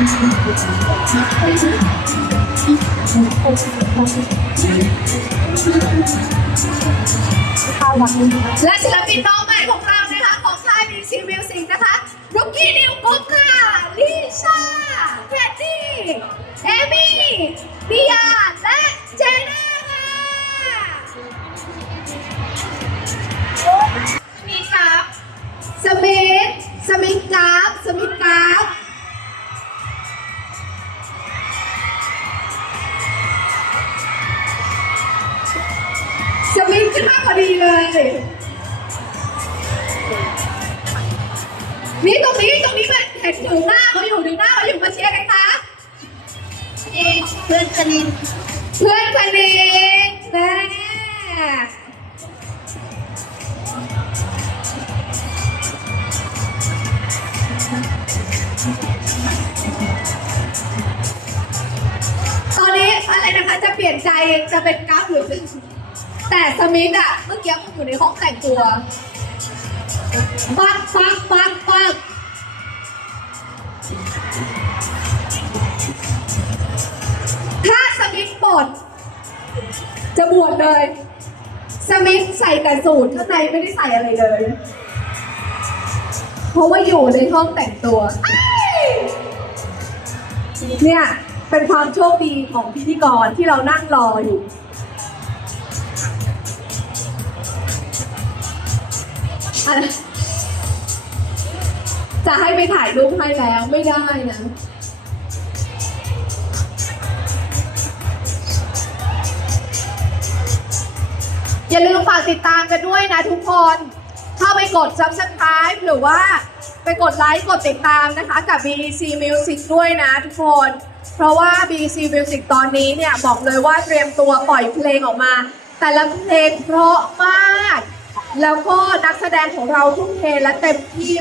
และศิลปินน้องใหม่ของเรานะคะ ของค่ายมีซีมิวสิกนะคะรุกกี้นิวกุ๊กค่ะลิชาแคทตี้เอมี่ดิยาและเจน่าค่ะมีครับสมิธสมิธกราฟสมิธ สมิธขึ้นมาพอดีเลย นี่ตรงนี้ตรงนี้แบบเห็นถึงหน้าเขาอยู่ถึงหน้าเขาอยู่มาเชียร์กันคะเพื่อนสนิทเพื่อนสนิทแม่ตอนนี้อะไรนะคะจะเปลี่ยนใจจะเป็นกราฟหรือเป็น แต่สมิธอะเมื่อกี้มันอยู่ในห้องแต่งตัวปักปักปักปักถ้าสมิธปลดจะบวชเลย สมิธใส่แต่สูทข้างในไม่ได้ใส่อะไรเลย เพราะว่าอยู่ในห้องแต่งตัว เนี่ย เป็นความโชคดีของพิธีกรที่เรานั่งรออยู่ จะให้ไปถ่ายรูปให้แล้วไม่ได้นะ อย่าลืมฝากติดตามกันด้วยนะทุกคน เข้าไปกด subscribe หรือว่าไปกดไลค์กดติดตามนะคะกับ B C Music ด้วยนะทุกคน เพราะว่า B C Music ตอนนี้เนี่ย บอกเลยว่าเตรียมตัวปล่อยเพลงออกมา แต่ละเพลงเพราะมาก แล้วก็นักแสดงของเราทุ่มเทและเต็มที่